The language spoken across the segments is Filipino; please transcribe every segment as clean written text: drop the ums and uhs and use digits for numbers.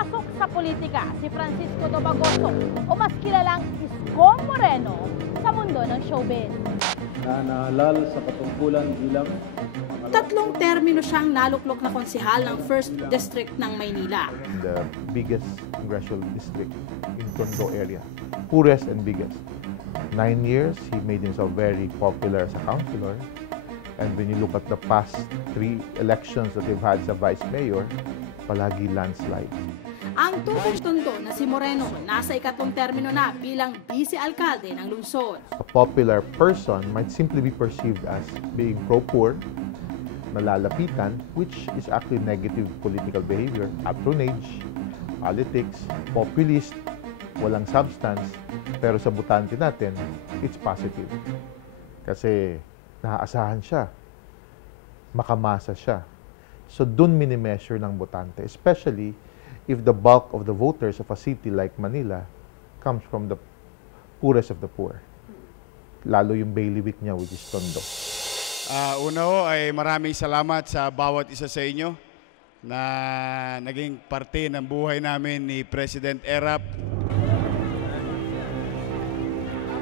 Pumasok sa politika si Francisco Dobagoso o mas kilalang Isko Moreno sa mundo ng showbiz. Na naalala sa katungkulan bilang 3 termino siyang naluklok na konsehal ng 1st District ng Maynila. The biggest congressional district in Tondo area, poorest and biggest. 9 years, he made himself very popular as a councilor. And when you look at the past 3 elections that we've had sa vice mayor, palagi landslide. Ang tubong Tondo na si Moreno nasa 2nd termino na bilang vice-alkalde ng lungsod. A popular person might simply be perceived as being pro-poor, malalapitan, which is actually negative political behavior, patronage, politics, populist, walang substance, pero sa butante natin, it's positive. Kasi naaasahan siya, makamasa siya. So dun mini-measure ng butante, especially if the bulk of the voters of a city like Manila comes from the poorest of the poor. Lalo yung bailiwick niya, which is Tondo. Una ho ay maraming salamat sa bawat isa sa inyo na naging parte ng buhay namin ni President Erap.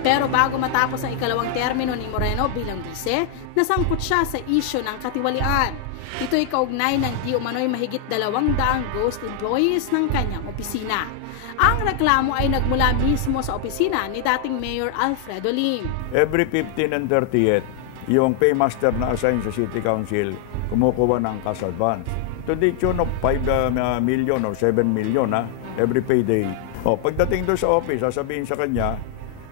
Pero bago matapos ang 2nd termino ni Moreno bilang bise, nasangkot siya sa isyu ng katiwalian. Ito'y kaugnay ng di umano'y mahigit 200 ghost employees ng kanyang opisina. Ang reklamo ay nagmula mismo sa opisina ni dating Mayor Alfredo Lim. Every 15 and 30th, yung paymaster na assign sa City Council, kumukuha ng cash advance. To the tune of 5 million or 7 million every payday. Pagdating doon sa office, sasabihin sa kanya,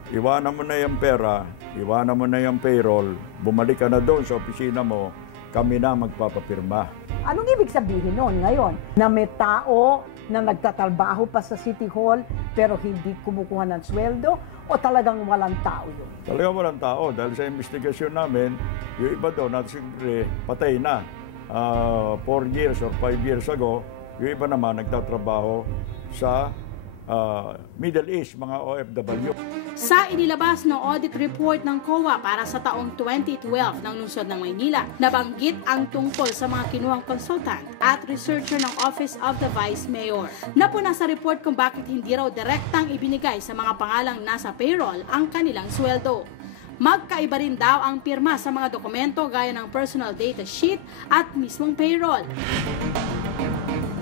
iwanan mo na yung pera, iwanan mo na yung payroll, bumalik ka na doon sa opisina mo, kami na magpapapirma. Anong ibig sabihin noon ngayon? Na may tao na nagtatrabaho pa sa City Hall pero hindi kumukuha ng sweldo o talagang walang tao yun? Talagang walang tao dahil sa investigasyon namin, yung iba doon at siguro patay na 4 years or 5 years ago, yung iba naman nagtatrabaho sa Middle East, mga OFW. Sa inilabas na audit report ng COA para sa taong 2012 ng lungsod ng Maynila, nabanggit ang tungkol sa mga kinuhang consultant at researcher ng Office of the Vice Mayor. Napuna sa report kung bakit hindi raw direktang ibinigay sa mga pangalang nasa payroll ang kanilang sweldo. Magkaiba rin daw ang pirma sa mga dokumento gaya ng personal data sheet at mismong payroll.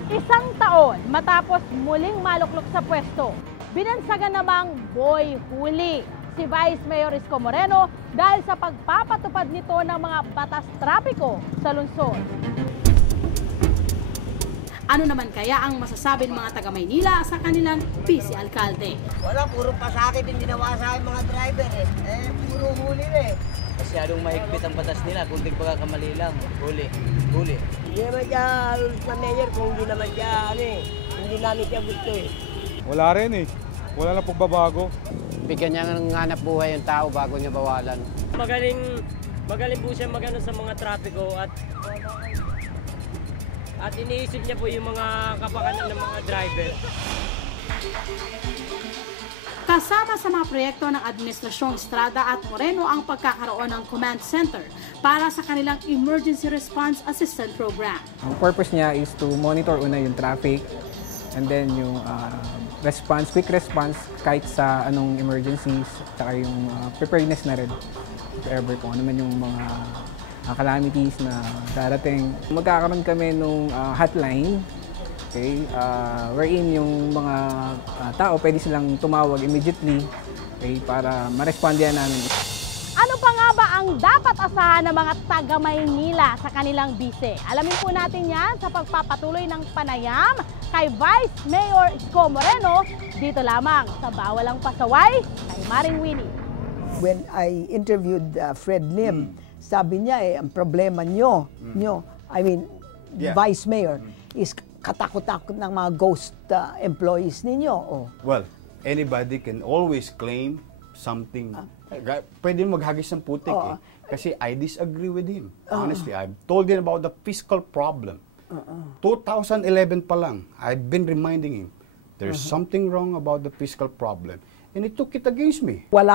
1 taon matapos muling maluklok sa pwesto, binansagan namang boy huli si Vice Mayor Isko Moreno dahil sa pagpapatupad nito ng mga batas trapiko sa lungsod. Ano naman kaya ang masasabi ng mga taga-Maynila sa kanilang vice-alkalde? Wala, puro pasakit yung ginawa sa akin mga driver puro huli Masyadong mahigpit ang batas nila, kunting pagkakamali lang, huli. Hindi naman siya sa mayor kung hindi naman siya, hindi namin siya gusto wala rin wala na pagbabago. Bigyan niya ng hanap buhay yung tao bago niya bawalan. Magaling po siya magano sa mga trapiko at iniisip niya po yung mga kapakanan ng mga driver. Kasama sa mga proyekto ng Administrasyong Estrada at Moreno ang pagkakaroon ng command center para sa kanilang Emergency Response Assistance Program. Ang purpose niya is to monitor una yung traffic and then yung quick response kahit sa anong emergencies, saka yung preparedness na rin if ever kung ano man yung mga calamities na darating. Magkakaroon kami nung hotline. Okay, wherein yung mga tao pwede silang tumawag immediately para ma-respondihan namin. Ano pa nga ba ang dapat asahan ng mga taga-Maynila sa kanilang bise? Alamin po natin yan sa pagpapatuloy ng panayam kay Vice Mayor Isko Moreno dito lamang sa Bawalang Pasaway kay Maring Winnie. When I interviewed Fred Lim, sabi niya ang problema nyo, Vice Mayor, is katakot-takot ng mga ghost employees ninyo. Well, anybody can always claim something. Pwede maghagis ng putik kasi I disagree with him. Honestly, I've told him about the fiscal problem. 2011 pa lang, I've been reminding him, there's something wrong about the fiscal problem. And he took it against me. Wala